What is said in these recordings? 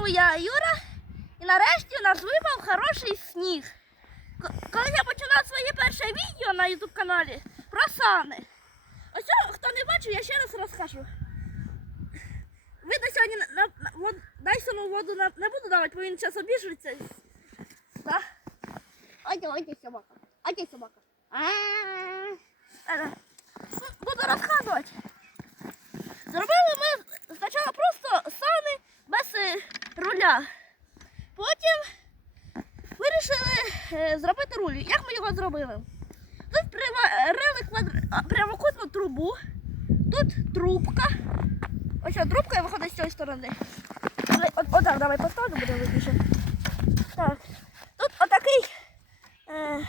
Знову я Юра. І нарешті у нас випав хороший сніг. Коли я починав своє перше відео на YouTube каналі про сани. Ось хто не бачив, я ще раз розкажу. Видно сьогодні на, на, вод, Дайсону воду на, не буду давати, бо він зараз обіжується. Да? Ой, ой, собака. Ой, собака. Е, ну, Буду розказувати. Зробили ми спочатку просто сани без е, руля. Потім вирішили е, зробити руль. Як ми його зробили? Тут приварили квадр... прямокутну трубу, тут трубка. Ось ця трубка і виходить з цієї сторони. Отак, давай поставлю, буде видніше. Так. Тут отакий. Е,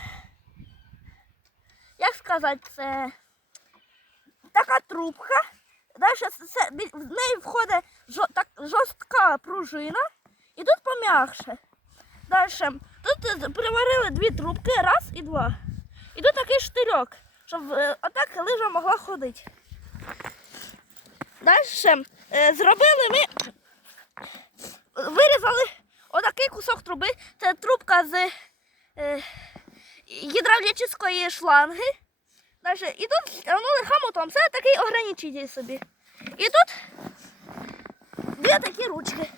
як сказати, це така трубка. Далі в неї входить жорстка пружина і тут пом'якше. Далі тут е, приварили дві трубки, раз і два. І тут такий штирьок, щоб е, отак лижа могла ходити. Далі е, зробили ми, вирізали отакий кусок труби. Це трубка з гідравлічної шланги. Далі, і тут тягнули хомутом. Це такий ограничитель собі. І тут дві такі ручки.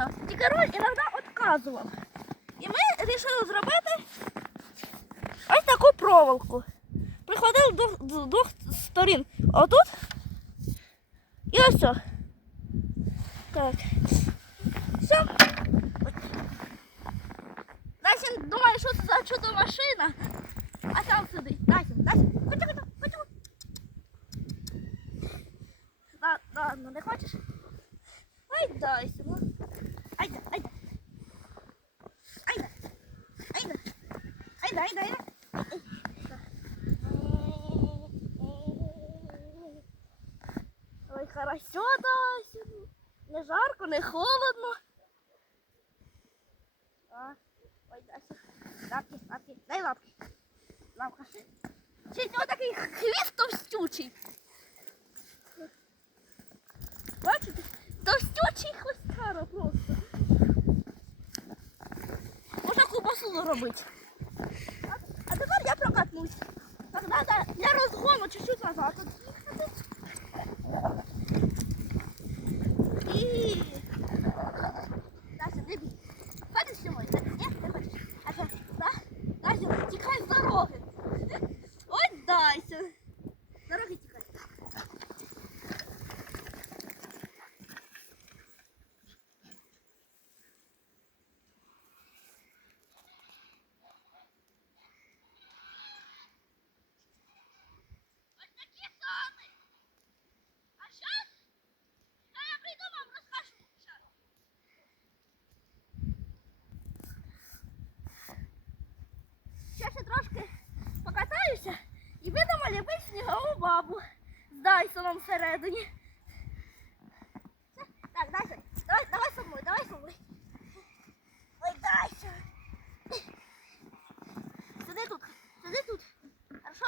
Все працювало нормально, тільки руль іноді відказував. І ми вирішили зробити ось таку проволоку. Приходили з двох, з двох сторін. Отут і ось. о. Так. Все. Дасін думає, що це за чудо машина. А сам сидить. Дасін, Дасін, хочу, хочу, хочу. Да, ладно, не хочеш? Ай, Дасін. Айда, айда. Айда. Айда. Айда, айда, айда. Ой, хорошо, Дасін. Не жарко, не холодно. Ой, Дася. Лапки, лапки, дай лапки. Лапка. Чи нього такий хвіст товстючий. Бачите? Товстючий хвостяра просто. Можна робити. А, а тепер я прокатнусь. Так треба для розгону чуть-чуть назад від'їхати. І... Дася, не бій. Хочеш сьогодні? Ні, не хочеш. А що? Да? Дася, тікай з дороги. Ой, Дася. З Дороги тікай. Ось такі сани. А щас? Та я прийду вам розкажу. Щас. Ще ще трошки покатаюся і будемо ліпити снігову бабу з Дайсоном всередині. Так, Дайсон, давай, давай со мною, давай со мною. Ой, Дайсон. Сиди тут, сиди тут. Хорошо?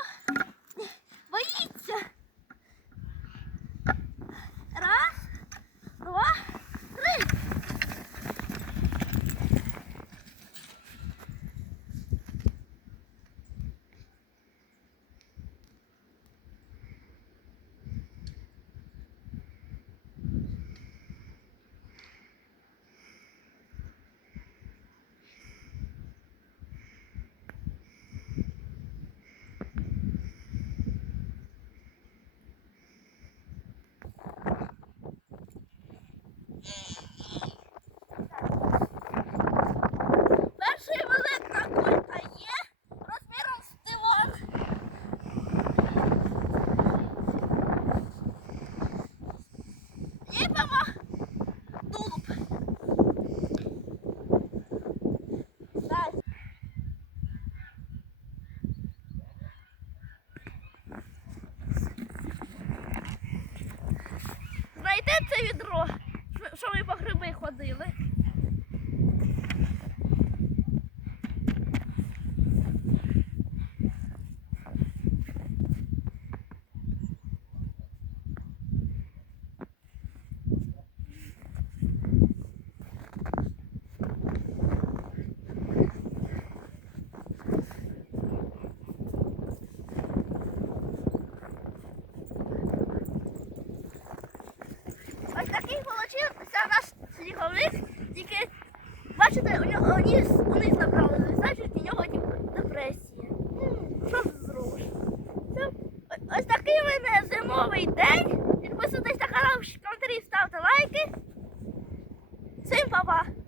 Боїться. Раз, два, три. Перший велика кулька є розміром з диван. Ліпимо тулуб. Так. Знайде це відро, що ми по гриби ходили. такий получився наш сліховик, тільки бачите, у нього ніс униз направлений, значить у нього типу, депресія. Що зробиш? Ось такий в мене зимовий день. Підписуйтесь на канал, коментарі, ставте лайки. Всім па-па!